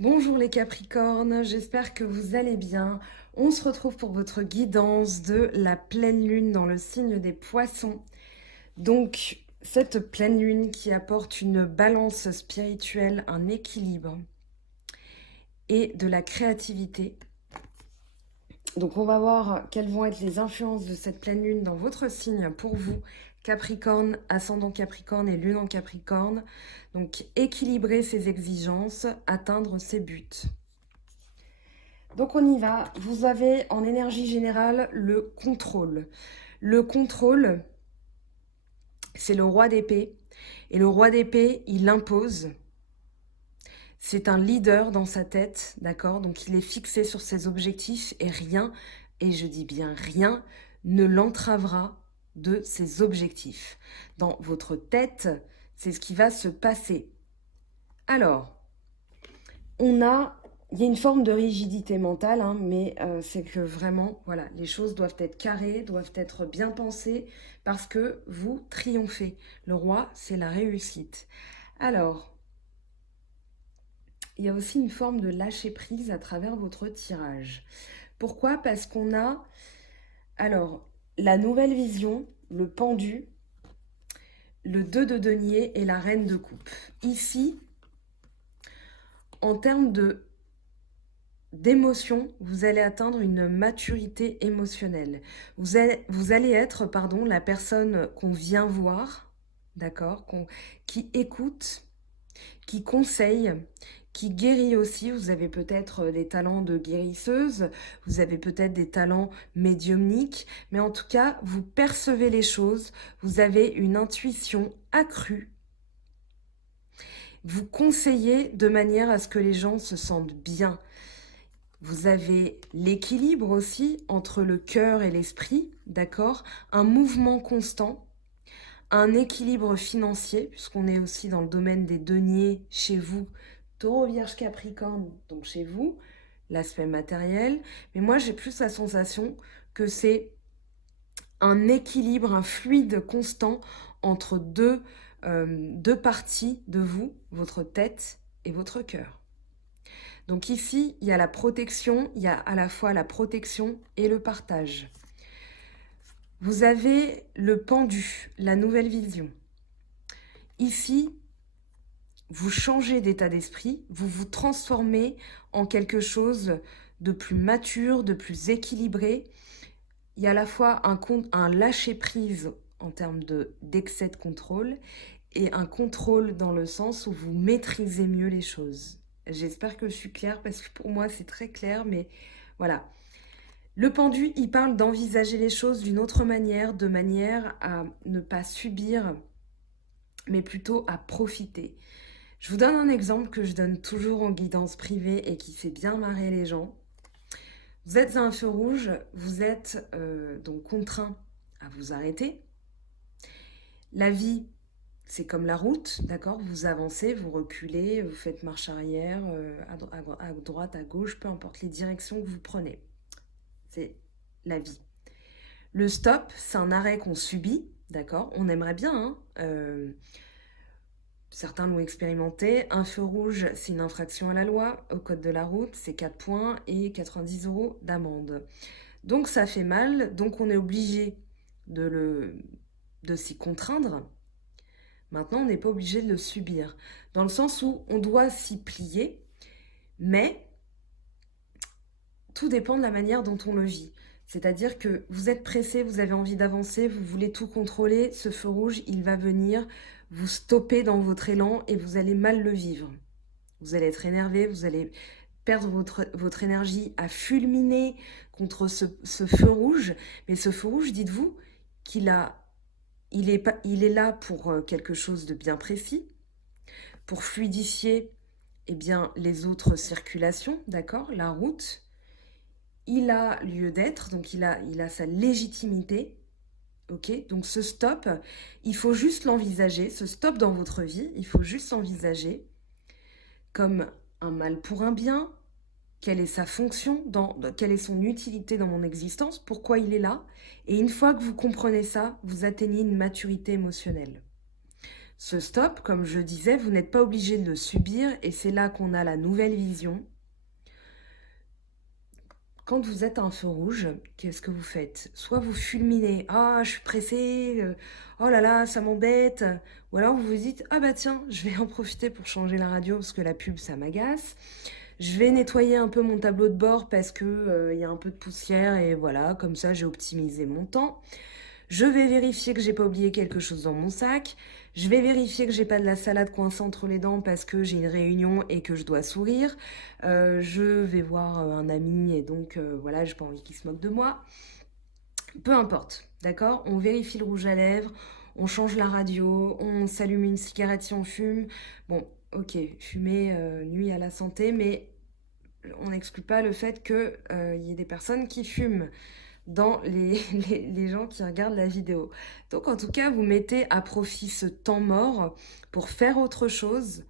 Bonjour les Capricornes, j'espère que vous allez bien. On se retrouve pour votre guidance de la pleine lune dans le signe des Poissons. Donc, cette pleine lune qui apporte une balance spirituelle, un équilibre et de la créativité. Donc, on va voir quelles vont être les influences de cette pleine lune dans votre signe pour vous, Capricorne, ascendant Capricorne et lune en Capricorne. Donc, équilibrer ses exigences, atteindre ses buts. Donc on y va. Vous avez en énergie générale le contrôle. Le contrôle, c'est le roi d'épée. Et le roi d'épée, il impose. C'est un leader dans sa tête, d'accord? Donc il est fixé sur ses objectifs et rien, et je dis bien rien, ne l'entravera de ses objectifs. Dans votre tête, c'est ce qui va se passer. Alors, il y a une forme de rigidité mentale, hein, mais c'est que vraiment, voilà, les choses doivent être carrées, doivent être bien pensées, parce que vous triomphez. Le roi, c'est la réussite. Alors, il y a aussi une forme de lâcher prise à travers votre tirage. Pourquoi? Parce qu'on a, alors, la nouvelle vision, le pendu, le 2 de denier et la reine de coupe. Ici, en termes d'émotion, vous allez atteindre une maturité émotionnelle. Vous allez être, pardon, la personne qu'on vient voir, d'accord, qui écoute, qui conseille, qui guérit aussi. Vous avez peut-être des talents de guérisseuse, vous avez peut-être des talents médiumniques, mais en tout cas, vous percevez les choses, vous avez une intuition accrue. Vous conseillez de manière à ce que les gens se sentent bien. Vous avez l'équilibre aussi entre le cœur et l'esprit, d'accord? Un mouvement constant, un équilibre financier, puisqu'on est aussi dans le domaine des deniers chez vous, Taureau, Vierge, Capricorne, donc chez vous, l'aspect matériel. Mais moi, j'ai plus la sensation que c'est un équilibre, un fluide constant entre deux parties de vous, votre tête et votre cœur. Donc ici, il y a la protection, il y a à la fois la protection et le partage. Vous avez le pendu, la nouvelle vision. Ici, vous changez d'état d'esprit, vous vous transformez en quelque chose de plus mature, de plus équilibré. Il y a à la fois un lâcher-prise en termes d'excès de contrôle et un contrôle dans le sens où vous maîtrisez mieux les choses. J'espère que je suis claire parce que pour moi c'est très clair, mais voilà. Le pendu, il parle d'envisager les choses d'une autre manière, de manière à ne pas subir, mais plutôt à profiter. Je vous donne un exemple que je donne toujours en guidance privée et qui fait bien marrer les gens. Vous êtes à un feu rouge, vous êtes donc contraint à vous arrêter. La vie, c'est comme la route, d'accord? Vous avancez, vous reculez, vous faites marche arrière, à droite, à gauche, peu importe les directions que vous prenez. C'est la vie. Le stop, c'est un arrêt qu'on subit, d'accord? On aimerait bien, hein, certains l'ont expérimenté. Un feu rouge, c'est une infraction à la loi. Au code de la route, c'est 4 points et 90 € d'amende. Donc ça fait mal, donc on est obligé de s'y contraindre. Maintenant, on n'est pas obligé de le subir, dans le sens où on doit s'y plier, mais tout dépend de la manière dont on le vit. C'est-à-dire que vous êtes pressé, vous avez envie d'avancer, vous voulez tout contrôler, ce feu rouge, il va venir vous stopper dans votre élan et vous allez mal le vivre. Vous allez être énervé, vous allez perdre votre énergie à fulminer contre ce feu rouge. Mais ce feu rouge, dites-vous il est là pour quelque chose de bien précis, pour fluidifier eh bien, les autres circulations, d'accord? La route, il a lieu d'être, donc il a sa légitimité, ok? Donc ce stop, il faut juste l'envisager, ce stop dans votre vie, il faut juste l'envisager comme un mal pour un bien. Quelle est sa fonction, quelle est son utilité dans mon existence, pourquoi il est là. Et une fois que vous comprenez ça, vous atteignez une maturité émotionnelle. Ce stop, comme je disais, vous n'êtes pas obligé de le subir et c'est là qu'on a la nouvelle vision. Quand vous êtes à un feu rouge, qu'est-ce que vous faites? Soit vous fulminez, ah, je suis pressée, oh là là, ça m'embête. Ou alors vous vous dites, ah bah tiens, je vais en profiter pour changer la radio parce que la pub, ça m'agace. Je vais nettoyer un peu mon tableau de bord parce que y a un peu de poussière et voilà, comme ça j'ai optimisé mon temps. Je vais vérifier que j'ai pas oublié quelque chose dans mon sac. Je vais vérifier que j'ai pas de la salade coincée entre les dents parce que j'ai une réunion et que je dois sourire. Je vais voir un ami et donc voilà, j'ai pas envie qu'il se moque de moi. Peu importe, d'accord? On vérifie le rouge à lèvres, on change la radio, on s'allume une cigarette si on fume. Bon, ok, fumer nuit à la santé, mais on n'exclut pas le fait qu'il y ait des personnes qui fument dans les gens qui regardent la vidéo. Donc en tout cas, vous mettez à profit ce temps mort pour faire autre chose.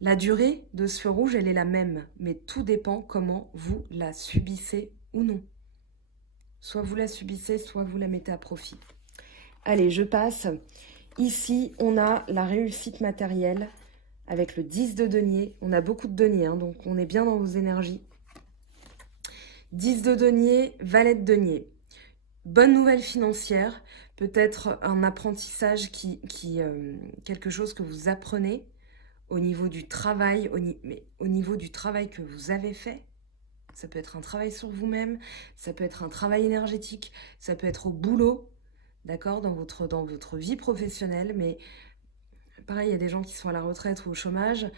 La durée de ce feu rouge, elle est la même, mais tout dépend comment vous la subissez ou non. Soit vous la subissez, soit vous la mettez à profit. Allez, je passe. Ici, on a la réussite matérielle avec le 10 de denier. On a beaucoup de deniers, hein, donc on est bien dans vos énergies. 10 de denier, valet de denier. Bonne nouvelle financière, peut-être un apprentissage quelque chose que vous apprenez au niveau du travail, mais au niveau du travail que vous avez fait. Ça peut être un travail sur vous-même, ça peut être un travail énergétique, ça peut être au boulot, d'accord, dans votre vie professionnelle, mais pareil, il y a des gens qui sont à la retraite ou au chômage,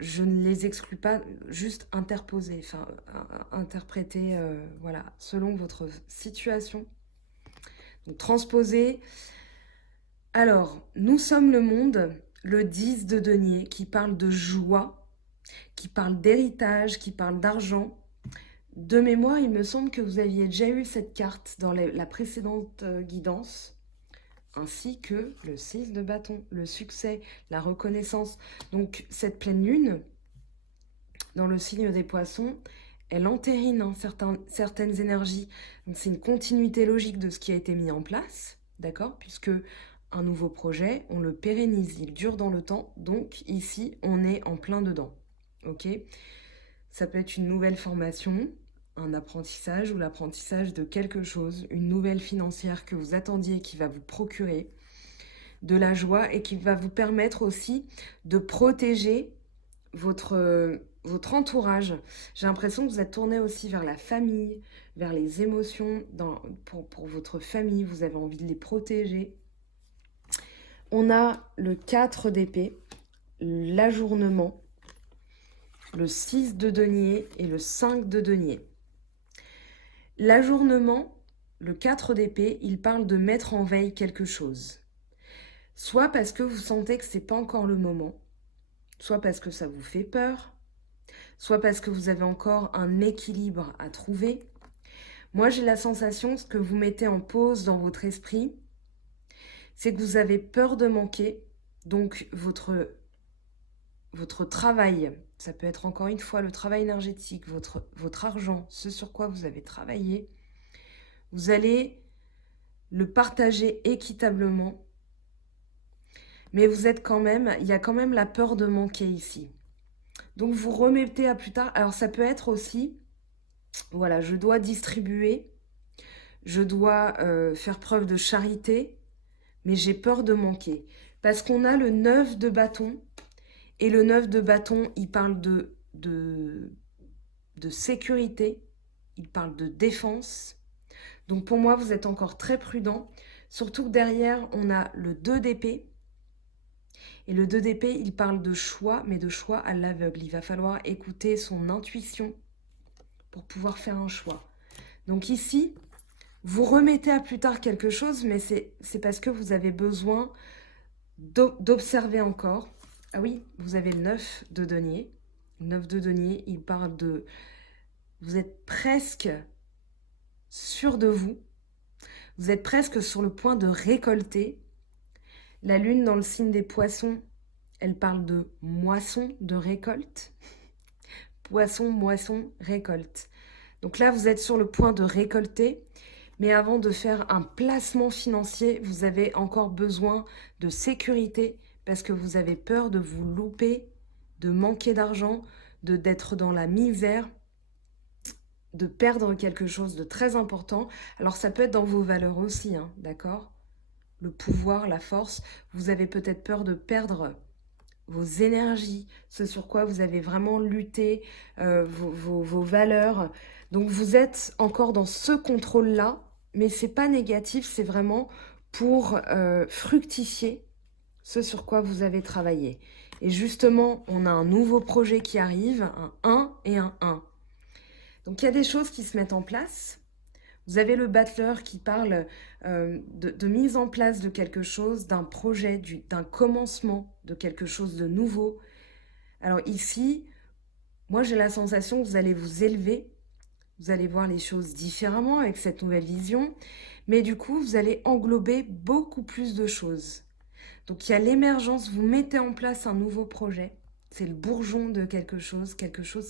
je ne les exclus pas, juste interposer, enfin, interpréter, voilà, selon votre situation. Donc, transposer. Alors, nous sommes le monde, le 10 de denier, qui parle de joie, qui parle d'héritage, qui parle d'argent. De mémoire, il me semble que vous aviez déjà eu cette carte dans la précédente guidance, ainsi que le 6 de bâton, le succès, la reconnaissance. Donc, cette pleine lune, dans le signe des poissons, elle entérine certaines énergies. Donc, c'est une continuité logique de ce qui a été mis en place, d'accord? Puisque un nouveau projet, on le pérennise, il dure dans le temps. Donc, ici, on est en plein dedans, ok? Ça peut être une nouvelle formation, un apprentissage ou l'apprentissage de quelque chose, une nouvelle financière que vous attendiez qui va vous procurer de la joie et qui va vous permettre aussi de protéger votre entourage. J'ai l'impression que vous êtes tourné aussi vers la famille, vers les émotions. Pour votre famille, vous avez envie de les protéger. On a le 4 d'épée, l'ajournement, le 6 de denier et le 5 de denier. L'ajournement, le 4 d'épée, il parle de mettre en veille quelque chose. Soit parce que vous sentez que ce n'est pas encore le moment, soit parce que ça vous fait peur, soit parce que vous avez encore un équilibre à trouver. Moi, j'ai la sensation que vous mettez en pause dans votre esprit, c'est que vous avez peur de manquer, donc votre travail, ça peut être encore une fois le travail énergétique, votre argent, ce sur quoi vous avez travaillé, vous allez le partager équitablement, mais vous êtes quand même, il y a quand même la peur de manquer ici. Donc vous remettez à plus tard. Alors ça peut être aussi, voilà, je dois distribuer, je dois faire preuve de charité, mais j'ai peur de manquer. Parce qu'on a le 9 de bâton, et le 9 de bâton, il parle de sécurité, il parle de défense. Donc pour moi, vous êtes encore très prudent, surtout que derrière, on a le 2 d'épée. Et le 2 d'épée, il parle de choix, mais de choix à l'aveugle. Il va falloir écouter son intuition pour pouvoir faire un choix. Donc ici, vous remettez à plus tard quelque chose, mais c'est parce que vous avez besoin d'observer encore. Ah oui, vous avez le 9 de denier. Le 9 de denier, il parle de... Vous êtes presque sûr de vous. Vous êtes presque sur le point de récolter. La lune dans le signe des poissons, elle parle de moisson, de récolte. Poisson, moisson, récolte. Donc là, vous êtes sur le point de récolter. Mais avant de faire un placement financier, vous avez encore besoin de sécurité, parce que vous avez peur de vous louper, de manquer d'argent, d'être dans la misère, de perdre quelque chose de très important. Alors ça peut être dans vos valeurs aussi, hein, d'accord? Le pouvoir, la force. Vous avez peut-être peur de perdre vos énergies, ce sur quoi vous avez vraiment lutté, vos valeurs. Donc vous êtes encore dans ce contrôle-là, mais c'est pas négatif, c'est vraiment pour fructifier ce sur quoi vous avez travaillé. Et justement, on a un nouveau projet qui arrive, un 1 et un 1. Donc il y a des choses qui se mettent en place. Vous avez le battleur qui parle de mise en place de quelque chose, d'un projet, d'un commencement de quelque chose de nouveau. Alors ici, moi j'ai la sensation que vous allez vous élever, vous allez voir les choses différemment avec cette nouvelle vision, mais du coup vous allez englober beaucoup plus de choses. Donc il y a l'émergence, vous mettez en place un nouveau projet, c'est le bourgeon de quelque chose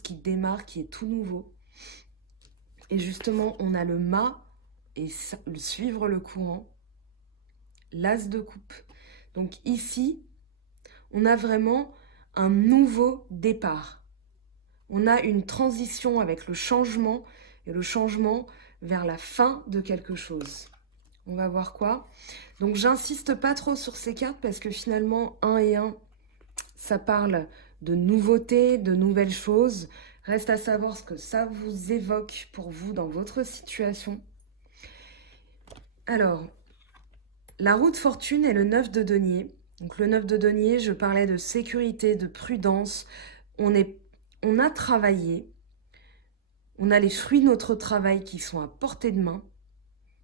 qui démarre, qui est tout nouveau. Et justement, on a le mât et suivre le courant, l'as de coupe. Donc ici, on a vraiment un nouveau départ. On a une transition avec le changement et le changement vers la fin de quelque chose. On va voir quoi. Donc j'insiste pas trop sur ces cartes parce que finalement 1 et 1, ça parle de nouveautés, de nouvelles choses. Reste à savoir ce que ça vous évoque pour vous dans votre situation. Alors, la roue de fortune est le 9 de denier. Donc le 9 de denier, je parlais de sécurité, de prudence. On a travaillé, on a les fruits de notre travail qui sont à portée de main,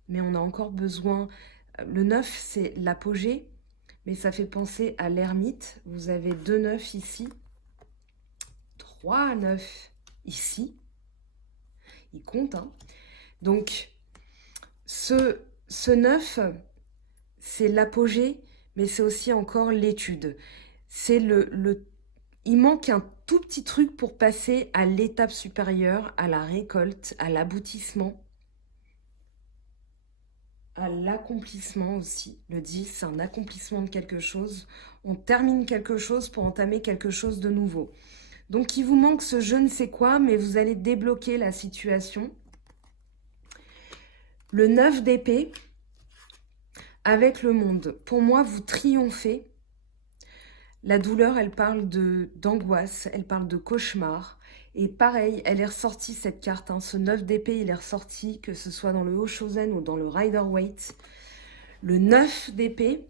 mais on a encore besoin... Le 9, c'est l'apogée, mais ça fait penser à l'ermite. Vous avez 2 9 ici, 3 9 ici. Il compte, hein. Donc, ce 9, c'est l'apogée, mais c'est aussi encore l'étude. C'est il manque un tout petit truc pour passer à l'étape supérieure, à la récolte, à l'aboutissement, à l'accomplissement aussi. Le 10, c'est un accomplissement de quelque chose. On termine quelque chose pour entamer quelque chose de nouveau. Donc, il vous manque ce je ne sais quoi, mais vous allez débloquer la situation. Le 9 d'épée, avec le monde. Pour moi, vous triomphez. La douleur, elle parle d'angoisse, elle parle de cauchemar. Et pareil, elle est ressortie cette carte, hein, ce 9 d'épée, il est ressorti, que ce soit dans le Hoshozen ou dans le Rider-Waite. Le 9 d'épée,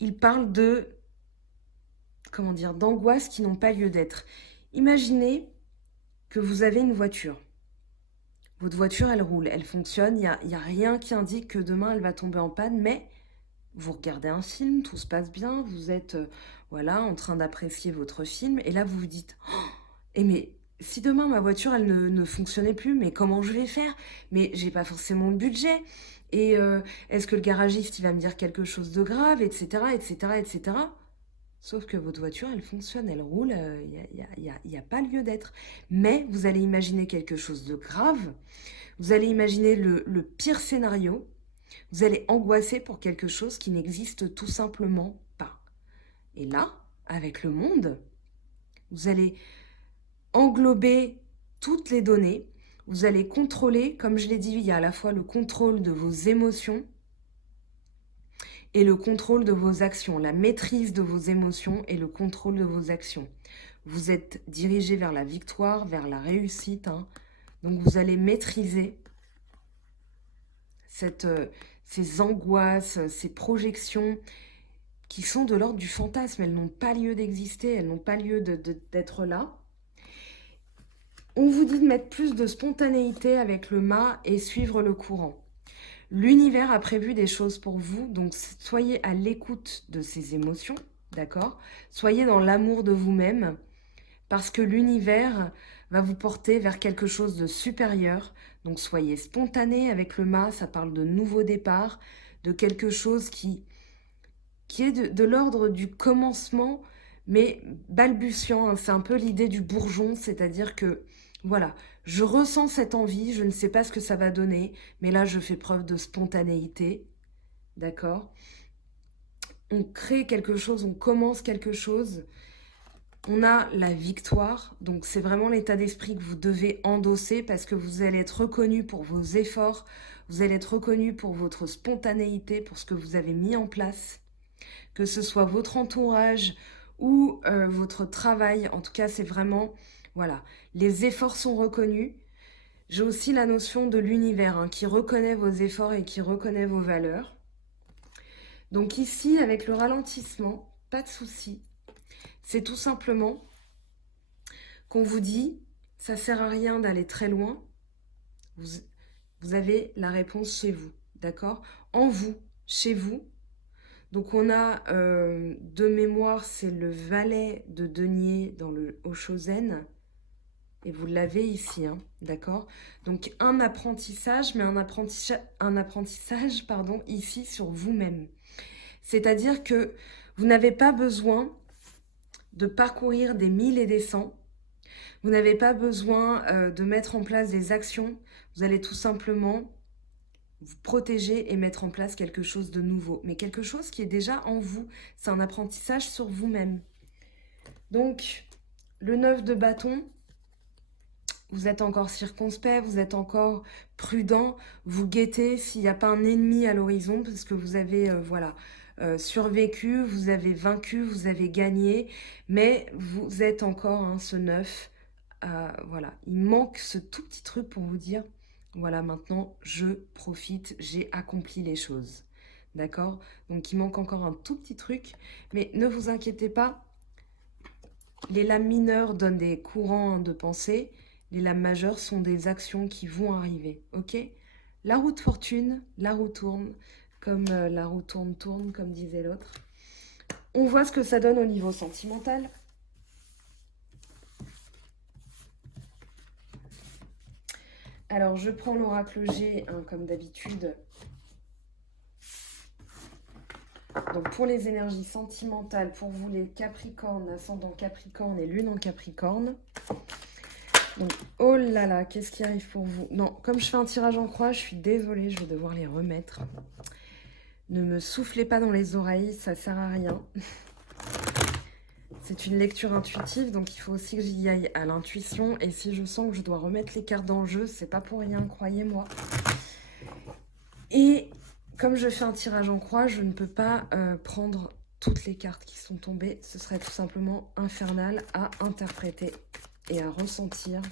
il parle comment dire, d'angoisse qui n'ont pas lieu d'être. Imaginez que vous avez une voiture. Votre voiture, elle roule, elle fonctionne, il n'y a rien qui indique que demain, elle va tomber en panne, mais vous regardez un film, tout se passe bien, vous êtes voilà, en train d'apprécier votre film, et là, vous vous dites « mais si demain, ma voiture, elle ne fonctionnait plus, mais comment je vais faire? Mais j'ai pas forcément le budget. Et est-ce que le garagiste, il va me dire quelque chose de grave, etc., etc., etc. » Sauf que votre voiture, elle fonctionne, elle roule, il n'y a pas lieu d'être. Mais vous allez imaginer quelque chose de grave, vous allez imaginer le pire scénario, vous allez angoisser pour quelque chose qui n'existe tout simplement pas. Et là, avec le monde, vous allez englober toutes les données, vous allez contrôler, comme je l'ai dit, il y a à la fois le contrôle de vos émotions et le contrôle de vos actions, la maîtrise de vos émotions et le contrôle de vos actions. Vous êtes dirigé vers la victoire, vers la réussite, hein. Donc vous allez maîtriser ces angoisses, ces projections qui sont de l'ordre du fantasme. Elles n'ont pas lieu d'exister, elles n'ont pas lieu d'être là. On vous dit de mettre plus de spontanéité avec le mât et suivre le courant. L'univers a prévu des choses pour vous, donc soyez à l'écoute de ces émotions, d'accord? Soyez dans l'amour de vous-même, parce que l'univers va vous porter vers quelque chose de supérieur. Donc soyez spontané avec le mât, ça parle de nouveau départ, de quelque chose qui est de l'ordre du commencement, mais balbutiant, hein. C'est un peu l'idée du bourgeon, c'est-à-dire que, voilà, je ressens cette envie, je ne sais pas ce que ça va donner, mais là, je fais preuve de spontanéité, d'accord? on crée quelque chose, on commence quelque chose. On a la victoire, donc c'est vraiment l'état d'esprit que vous devez endosser parce que vous allez être reconnu pour vos efforts, vous allez être reconnu pour votre spontanéité, pour ce que vous avez mis en place, que ce soit votre entourage ou votre travail. En tout cas, c'est vraiment, voilà, les efforts sont reconnus. J'ai aussi la notion de l'univers hein, qui reconnaît vos efforts et qui reconnaît vos valeurs. Donc ici, avec le ralentissement, pas de souci. C'est tout simplement qu'on vous dit, ça sert à rien d'aller très loin. Vous avez la réponse chez vous, d'accord? En vous, chez vous. Donc on a de mémoire, c'est le valet de denier dans le Oshozen. Et vous l'avez ici, hein, d'accord? Donc un apprentissage, mais un apprentissage pardon, ici sur vous-même. C'est-à-dire que vous n'avez pas besoin de parcourir des 1000 et des 100. Vous n'avez pas besoin de mettre en place des actions. Vous allez tout simplement vous protéger et mettre en place quelque chose de nouveau. Mais quelque chose qui est déjà en vous. C'est un apprentissage sur vous-même. Donc, le 9 de bâton, vous êtes encore circonspect, vous êtes encore prudent. Vous guettez s'il n'y a pas un ennemi à l'horizon parce que vous avez, voilà, survécu, vous avez vaincu, vous avez gagné. Mais vous êtes encore hein, ce 9. Voilà, il manque ce tout petit truc pour vous dire, voilà, maintenant, je profite, j'ai accompli les choses. D'accord? Donc, il manque encore un tout petit truc. Mais ne vous inquiétez pas, les lames mineures donnent des courants de pensée. Les lames majeures sont des actions qui vont arriver. Ok? La roue de fortune, la roue tourne, comme la roue tourne, comme disait l'autre. On voit ce que ça donne au niveau sentimental. Alors, je prends l'oracle G, hein, comme d'habitude. Donc, pour les énergies sentimentales, pour vous les Capricornes, ascendant Capricorne et lune en Capricorne. Donc, oh là là, qu'est-ce qui arrive pour vous? Non, comme je fais un tirage en croix, je suis désolée, je vais devoir les remettre. Ne me soufflez pas dans les oreilles, ça sert à rien. C'est une lecture intuitive, donc il faut aussi que j'y aille à l'intuition. Et si je sens que je dois remettre les cartes en jeu, c'est pas pour rien, croyez-moi. Et comme je fais un tirage en croix, je ne peux pas prendre toutes les cartes qui sont tombées. Ce serait tout simplement infernal à interpréter et à ressentir.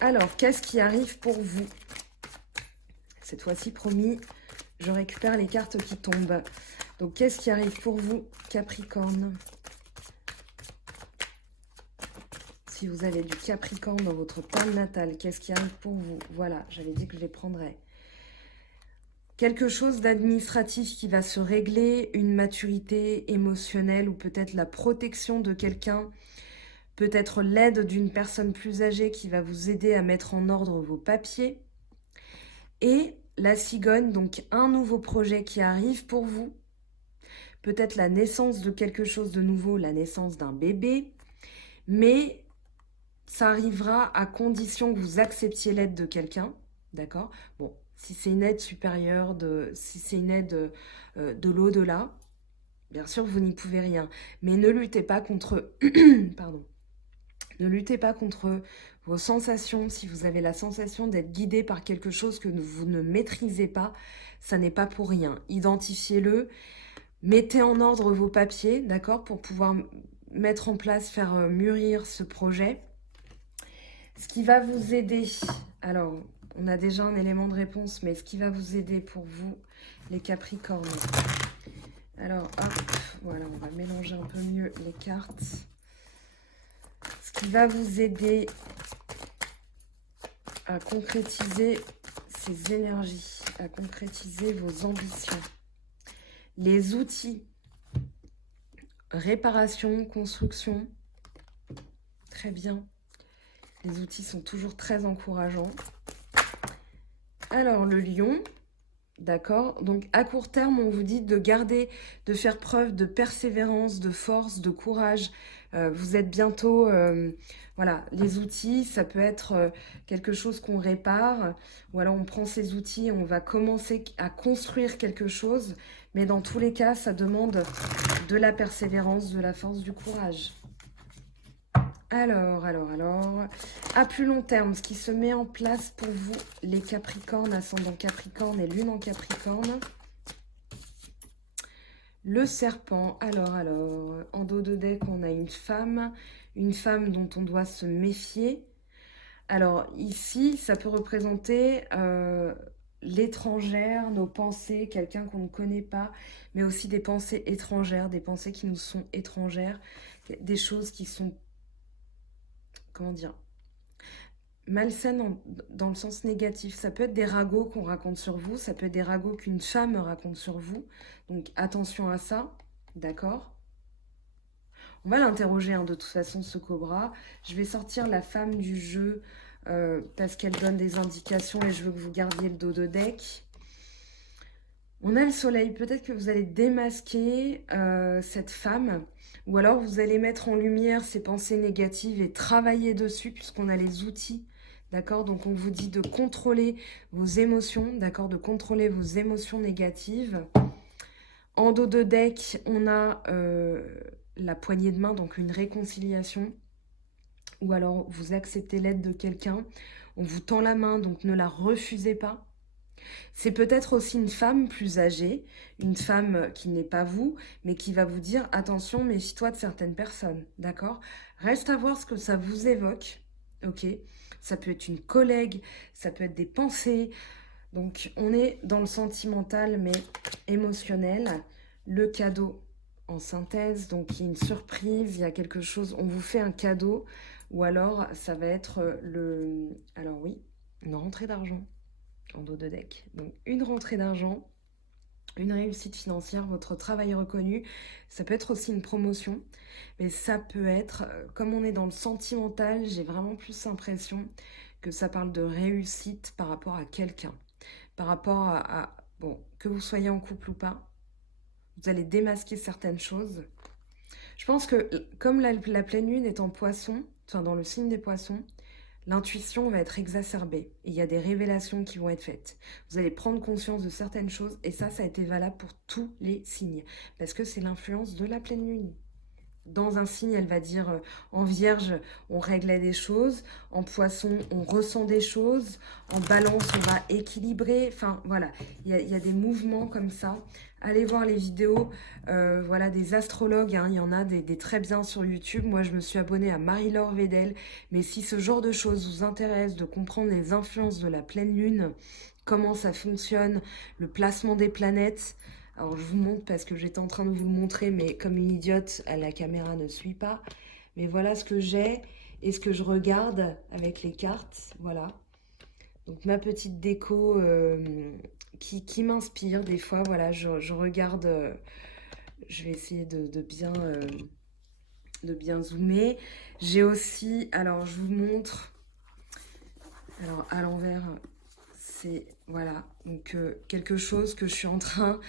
Alors, qu'est-ce qui arrive pour vous? Cette fois-ci, promis, je récupère les cartes qui tombent. Donc, qu'est-ce qui arrive pour vous, Capricorne? Si vous avez du Capricorne dans votre thème natal, qu'est-ce qui arrive pour vous? Voilà, j'avais dit que je les prendrais. Quelque chose d'administratif qui va se régler, une maturité émotionnelle ou peut-être la protection de quelqu'un, peut-être l'aide d'une personne plus âgée qui va vous aider à mettre en ordre vos papiers. Et la cigogne, donc un nouveau projet qui arrive pour vous. Peut-être la naissance de quelque chose de nouveau, la naissance d'un bébé. Mais ça arrivera à condition que vous acceptiez l'aide de quelqu'un. D'accord? Bon, si c'est une aide supérieure, si c'est une aide de l'au-delà, bien sûr, vous n'y pouvez rien. Mais ne luttez pas contre... Pardon. Ne luttez pas contre vos sensations. Si vous avez la sensation d'être guidé par quelque chose que vous ne maîtrisez pas, ça n'est pas pour rien. Identifiez-le. Mettez en ordre vos papiers, d'accord, pour pouvoir mettre en place, faire mûrir ce projet. Ce qui va vous aider, alors, on a déjà un élément de réponse, mais ce qui va vous aider pour vous, les Capricornes. Alors, hop, voilà, on va mélanger un peu mieux les cartes. Ce qui va vous aider à concrétiser ces énergies, à concrétiser vos ambitions. Les outils, réparation, construction, très bien. Les outils sont toujours très encourageants. Alors, le lion, d'accord. Donc, à court terme, on vous dit de garder, de faire preuve de persévérance, de force, de courage. Vous êtes bientôt... voilà, les outils, ça peut être quelque chose qu'on répare. Ou alors, on prend ces outils, on va commencer à construire quelque chose. Mais dans tous les cas, ça demande de la persévérance, de la force, du courage. Alors, à plus long terme, ce qui se met en place pour vous, les Capricornes, ascendant Capricorne et Lune en Capricorne. Le serpent, alors, en dos de deck, on a une femme dont on doit se méfier. Alors ici, ça peut représenter l'étrangère, nos pensées, quelqu'un qu'on ne connaît pas, mais aussi des pensées étrangères, des pensées qui nous sont étrangères, des choses qui sont, comment dire, malsaines dans le sens négatif. Ça peut être des ragots qu'on raconte sur vous, ça peut être des ragots qu'une femme raconte sur vous. Donc attention à ça, d'accord? On va l'interroger de toute façon, ce cobra. Je vais sortir la femme du jeu parce qu'elle donne des indications et je veux que vous gardiez le dos de deck. On a le soleil. Peut-être que vous allez démasquer cette femme ou alors vous allez mettre en lumière ses pensées négatives et travailler dessus puisqu'on a les outils. D'accord? Donc on vous dit de contrôler vos émotions, d'accord? De contrôler vos émotions négatives. En dos de deck, on a la poignée de main, donc une réconciliation. Ou alors vous acceptez l'aide de quelqu'un, on vous tend la main, donc ne la refusez pas. C'est peut-être aussi une femme plus âgée, une femme qui n'est pas vous, mais qui va vous dire « Attention, méfie-toi de certaines personnes, d'accord ?» Reste à voir ce que ça vous évoque, ok? Ça peut être une collègue, ça peut être des pensées. Donc, on est dans le sentimental, mais émotionnel. Le cadeau en synthèse, donc il y a une surprise, il y a quelque chose, on vous fait un cadeau, ou alors ça va être alors oui, une rentrée d'argent en dos de deck. Donc une rentrée d'argent, une réussite financière, votre travail reconnu, ça peut être aussi une promotion, mais ça peut être, comme on est dans le sentimental, j'ai vraiment plus l'impression que ça parle de réussite par rapport à quelqu'un, par rapport bon, que vous soyez en couple ou pas, vous allez démasquer certaines choses. Je pense que comme la pleine lune est en poisson, enfin dans le signe des poissons, l'intuition va être exacerbée. Et il y a des révélations qui vont être faites. Vous allez prendre conscience de certaines choses et ça a été valable pour tous les signes. Parce que c'est l'influence de la pleine lune. Dans un signe, elle va dire en vierge, on règle des choses. En poisson, on ressent des choses. En balance, on va équilibrer. Enfin, voilà, il y a des mouvements comme ça. Allez voir les vidéos voilà, des astrologues. Hein. Il y en a des très bien sur YouTube. Moi, je me suis abonnée à Marie-Laure Vedel. Mais si ce genre de choses vous intéresse, de comprendre les influences de la pleine lune, comment ça fonctionne, le placement des planètes... Alors, je vous montre parce que j'étais en train de vous le montrer, mais comme une idiote, la caméra ne suit pas. Mais voilà ce que j'ai et ce que je regarde avec les cartes. Voilà. Donc, ma petite déco qui m'inspire des fois. Voilà, je regarde... je vais essayer de bien zoomer. J'ai aussi... Alors, je vous montre... Alors, à l'envers... C'est, voilà, donc quelque chose que je suis en train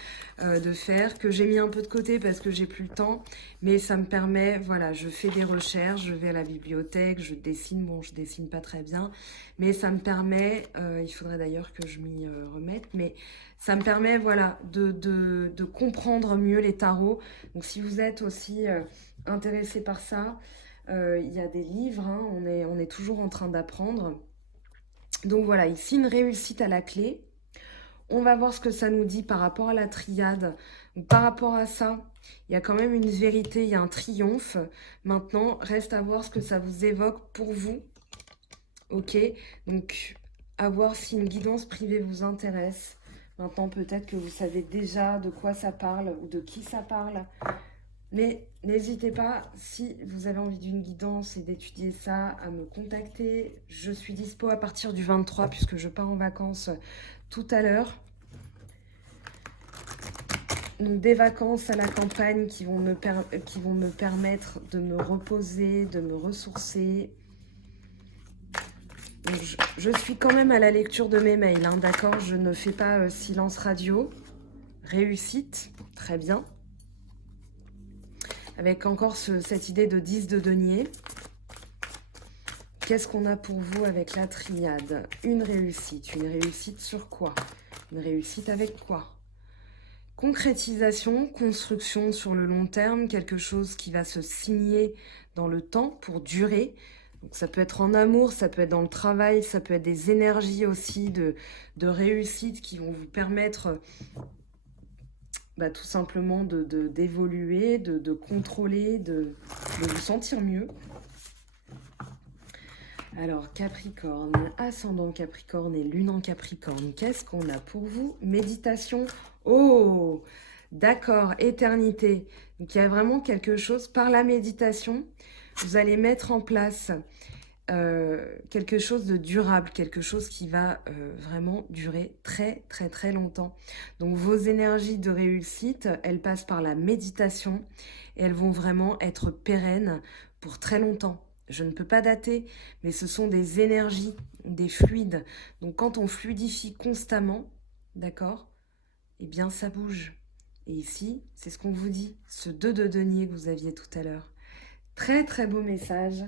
de faire, que j'ai mis un peu de côté parce que j'ai plus le temps, mais ça me permet, voilà, je fais des recherches, je vais à la bibliothèque, je dessine, bon, je dessine pas très bien, mais ça me permet, il faudrait d'ailleurs que je m'y remette, mais ça me permet, voilà, de comprendre mieux les tarots. Donc si vous êtes aussi intéressé par ça, il y a des livres, hein, on est toujours en train d'apprendre. Donc voilà, ici une réussite à la clé. On va voir ce que ça nous dit par rapport à la triade. Donc, par rapport à ça, il y a quand même une vérité, il y a un triomphe. Maintenant, reste à voir ce que ça vous évoque pour vous. Ok, donc à voir si une guidance privée vous intéresse. Maintenant, peut-être que vous savez déjà de quoi ça parle ou de qui ça parle. Mais n'hésitez pas, si vous avez envie d'une guidance et d'étudier ça, à me contacter. Je suis dispo à partir du 23 puisque je pars en vacances tout à l'heure. Donc des vacances à la campagne qui vont me permettre de me reposer, de me ressourcer. Donc, je suis quand même à la lecture de mes mails, hein, d'accord? Je ne fais pas silence radio. Réussite, très bien. Avec encore cette idée de 10 de denier. Qu'est-ce qu'on a pour vous avec la triade? Une réussite sur quoi? Une réussite avec quoi? concrétisation, construction sur le long terme, quelque chose qui va se signer dans le temps pour durer. Donc ça peut être en amour, ça peut être dans le travail, ça peut être des énergies aussi de réussite qui vont vous permettre tout simplement d'évoluer, de contrôler, de vous sentir mieux. Alors, Capricorne, ascendant Capricorne et lune en Capricorne, qu'est-ce qu'on a pour vous? Méditation. Oh, d'accord, éternité. Donc, il y a vraiment quelque chose, par la méditation, vous allez mettre en place quelque chose de durable, quelque chose qui va vraiment durer très, très, très longtemps. Donc, vos énergies de réussite, elles passent par la méditation et elles vont vraiment être pérennes pour très longtemps. Je ne peux pas dater, mais ce sont des énergies, des fluides. Donc, quand on fluidifie constamment, d'accord, eh bien, ça bouge. Et ici, c'est ce qu'on vous dit, ce 2 de denier que vous aviez tout à l'heure. Très, très beau message,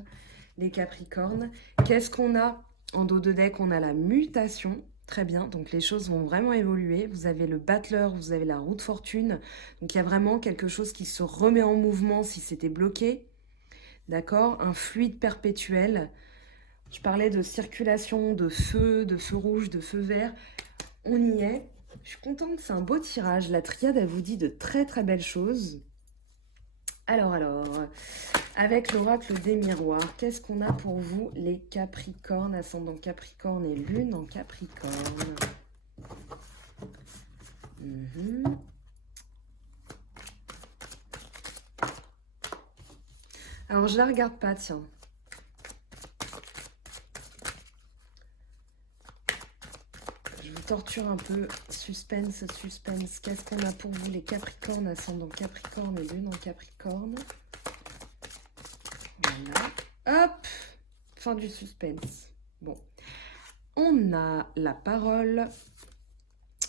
les Capricornes. Qu'est-ce qu'on a en dos de deck? On a la mutation. Très bien, donc les choses vont vraiment évoluer. Vous avez le battleur, vous avez la roue de fortune. Donc, il y a vraiment quelque chose qui se remet en mouvement si c'était bloqué. D'accord? Un fluide perpétuel. Je parlais de circulation, de feu rouge, de feu vert. On y est. Je suis contente, c'est un beau tirage. La triade, elle vous dit de très très belles choses. Alors, avec l'oracle des miroirs, qu'est-ce qu'on a pour vous, les Capricornes, ascendant Capricorne et lune en Capricorne? Alors, je la regarde pas, tiens. Je vous torture un peu. Suspense, suspense. Qu'est-ce qu'on a pour vous, les Capricornes, ascendant Capricorne et lune en Capricorne? Voilà. Hop! Fin du suspense. Bon. On a la parole,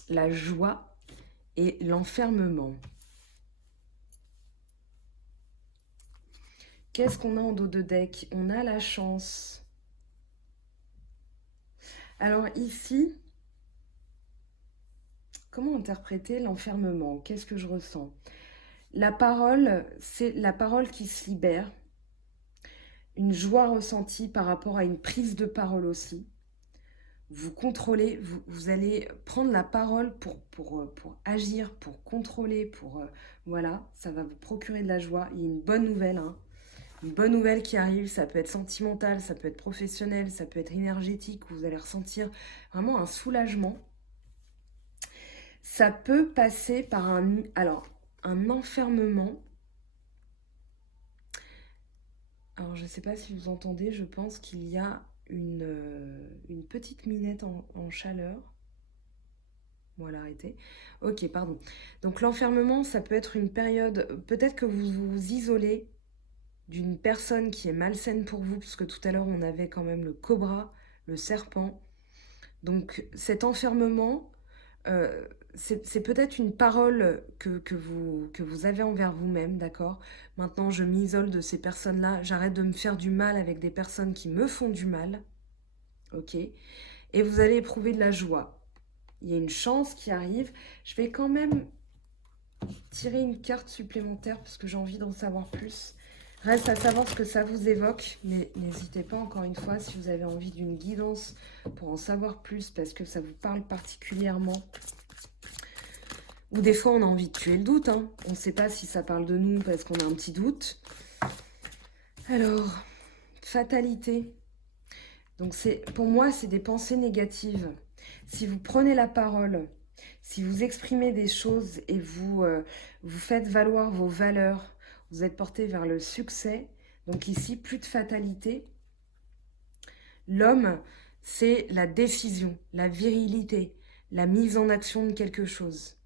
la joie et l'enfermement. Qu'est-ce qu'on a en dos de deck? On a la chance. Alors ici, comment interpréter l'enfermement? Qu'est-ce que je ressens? La parole, c'est la parole qui se libère. Une joie ressentie par rapport à une prise de parole aussi. Vous contrôlez, vous allez prendre la parole pour agir, pour contrôler, voilà, ça va vous procurer de la joie. Il y a une bonne nouvelle, hein. Une bonne nouvelle qui arrive, ça peut être sentimental, ça peut être professionnel, ça peut être énergétique, vous allez ressentir vraiment un soulagement. Ça peut passer par un enfermement. Alors, je ne sais pas si vous entendez, je pense qu'il y a une petite minette en chaleur. Voilà, arrêtez. Ok, pardon. Donc, l'enfermement, ça peut être une période, peut-être que vous vous isolez d'une personne qui est malsaine pour vous, puisque tout à l'heure, on avait quand même le cobra, le serpent. Donc, cet enfermement, c'est peut-être une parole que vous avez envers vous-même, d'accord? Maintenant, je m'isole de ces personnes-là, j'arrête de me faire du mal avec des personnes qui me font du mal, ok? Et vous allez éprouver de la joie. Il y a une chance qui arrive. Je vais quand même tirer une carte supplémentaire parce que j'ai envie d'en savoir plus. Reste à savoir ce que ça vous évoque, mais n'hésitez pas, encore une fois, si vous avez envie d'une guidance pour en savoir plus, parce que ça vous parle particulièrement. Ou des fois, on a envie de tuer le doute, hein. On ne sait pas si ça parle de nous parce qu'on a un petit doute. Alors, fatalité. Donc, pour moi, c'est des pensées négatives. Si vous prenez la parole, si vous exprimez des choses et vous faites valoir vos valeurs, vous êtes porté vers le succès. Donc ici, plus de fatalité. L'homme, c'est la décision, la virilité, la mise en action de quelque chose.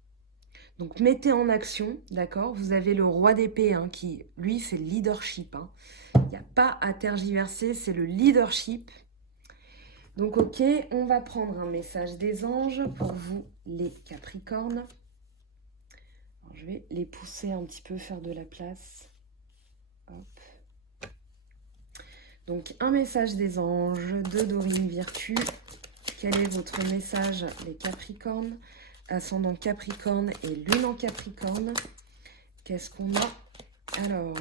Donc mettez en action, d'accord? Vous avez le roi d'épée, hein, qui, lui, c'est le leadership. Hein. Il n'y a pas à tergiverser, c'est le leadership. Donc ok, on va prendre un message des anges pour vous, les Capricornes. Alors, je vais les pousser un petit peu, faire de la place. Hop. Donc, un message des anges de Dorine Virtue. Quel est votre message, les Capricornes, ascendant Capricorne et Lune en Capricorne. Qu'est-ce qu'on a? Alors.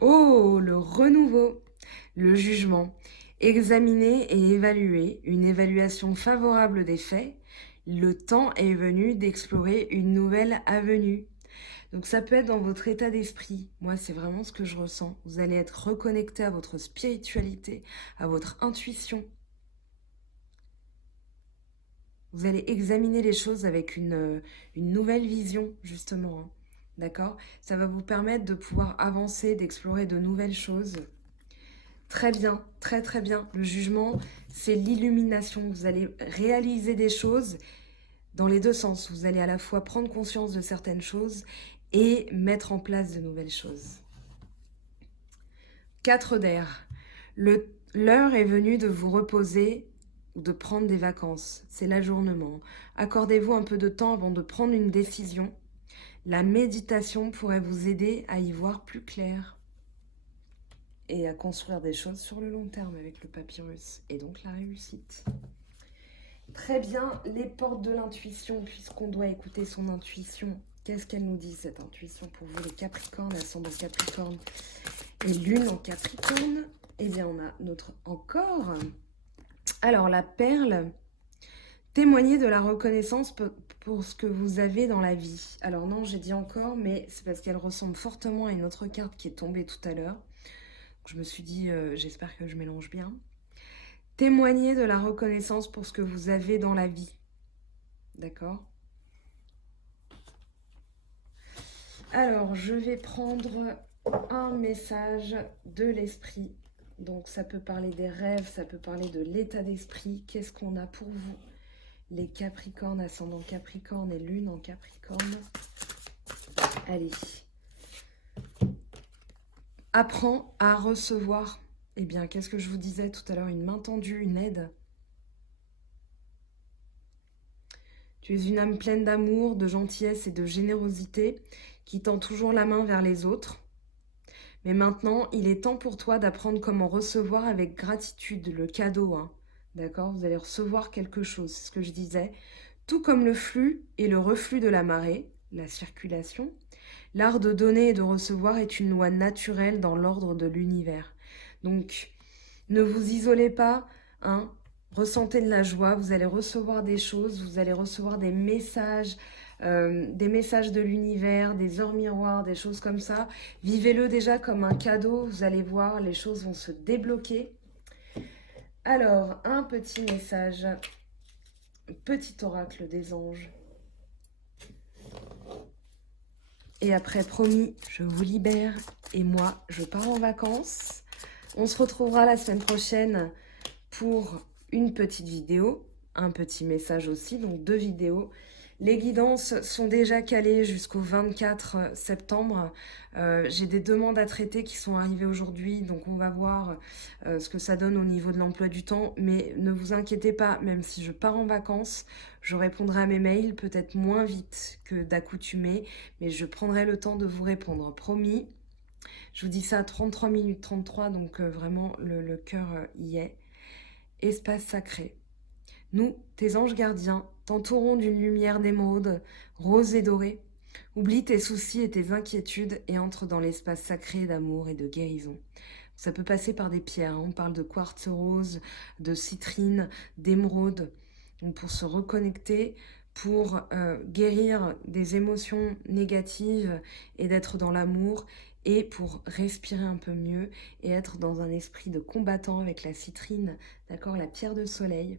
Oh, le renouveau, le jugement. Examiner et évaluer, une évaluation favorable des faits. Le temps est venu d'explorer une nouvelle avenue. Donc ça peut être dans votre état d'esprit. Moi, c'est vraiment ce que je ressens. Vous allez être reconnecté à votre spiritualité, à votre intuition. Vous allez examiner les choses avec une nouvelle vision, justement. Hein. D'accord? Ça va vous permettre de pouvoir avancer, d'explorer de nouvelles choses. Très bien, très très bien. Le jugement, c'est l'illumination. Vous allez réaliser des choses dans les deux sens. Vous allez à la fois prendre conscience de certaines choses et mettre en place de nouvelles choses. 4 d'air. L'heure est venue de vous reposer ou de prendre des vacances. C'est l'ajournement. Accordez-vous un peu de temps avant de prendre une décision. La méditation pourrait vous aider à y voir plus clair et à construire des choses sur le long terme avec le papyrus et donc la réussite. Très bien, les portes de l'intuition, puisqu'on doit écouter son intuition. Qu'est-ce qu'elle nous dit, cette intuition, pour vous, les Capricornes, ascendant Capricorne et Lune en Capricorne? Eh bien, on a notre encore. Alors, la perle, témoignez de la reconnaissance pour ce que vous avez dans la vie. Alors non, j'ai dit encore, mais c'est parce qu'elle ressemble fortement à une autre carte qui est tombée tout à l'heure. Je me suis dit, j'espère que je mélange bien. Témoignez de la reconnaissance pour ce que vous avez dans la vie. D'accord? Alors, je vais prendre un message de l'esprit. Donc, ça peut parler des rêves, ça peut parler de l'état d'esprit. Qu'est-ce qu'on a pour vous? Les Capricornes, ascendant Capricorne et Lune en Capricorne. Allez. Apprends à recevoir. Eh bien, qu'est-ce que je vous disais tout à l'heure? Une main tendue, une aide. Tu es une âme pleine d'amour, de gentillesse et de générosité qui tend toujours la main vers les autres. Mais maintenant, il est temps pour toi d'apprendre comment recevoir avec gratitude le cadeau. Hein. D'accord? Vous allez recevoir quelque chose, c'est ce que je disais. Tout comme le flux et le reflux de la marée, la circulation, l'art de donner et de recevoir est une loi naturelle dans l'ordre de l'univers. Donc, ne vous isolez pas, hein, ressentez de la joie, vous allez recevoir des choses, vous allez recevoir des messages de l'univers, des heures miroirs, des choses comme ça. Vivez-le déjà comme un cadeau, vous allez voir, les choses vont se débloquer. Alors, un petit message, petit oracle des anges. Et après, promis, je vous libère et moi, je pars en vacances. On se retrouvera la semaine prochaine pour une petite vidéo, un petit message aussi, donc 2 vidéos. Les guidances sont déjà calées jusqu'au 24 septembre. J'ai des demandes à traiter qui sont arrivées aujourd'hui, donc on va voir ce que ça donne au niveau de l'emploi du temps. Mais ne vous inquiétez pas, même si je pars en vacances, je répondrai à mes mails peut-être moins vite que d'accoutumée, mais je prendrai le temps de vous répondre, promis. Je vous dis ça à 33 minutes 33, donc vraiment le cœur y est. Espace sacré. Nous, tes anges gardiens, t'entourons d'une lumière d'émeraude, rose et dorée. Oublie tes soucis et tes inquiétudes et entre dans l'espace sacré d'amour et de guérison. Ça peut passer par des pierres, hein. On parle de quartz rose, de citrine, d'émeraude. Donc pour se reconnecter, pour guérir des émotions négatives et d'être dans l'amour, et pour respirer un peu mieux et être dans un esprit de combattant avec la citrine, d'accord, la pierre de soleil.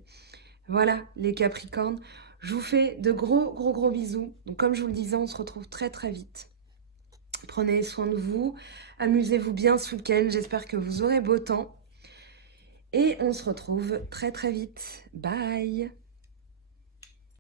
Voilà les Capricornes, je vous fais de gros bisous. Donc comme je vous le disais, on se retrouve très vite. Prenez soin de vous, amusez-vous bien ce week-end, j'espère que vous aurez beau temps. Et on se retrouve très vite. Bye!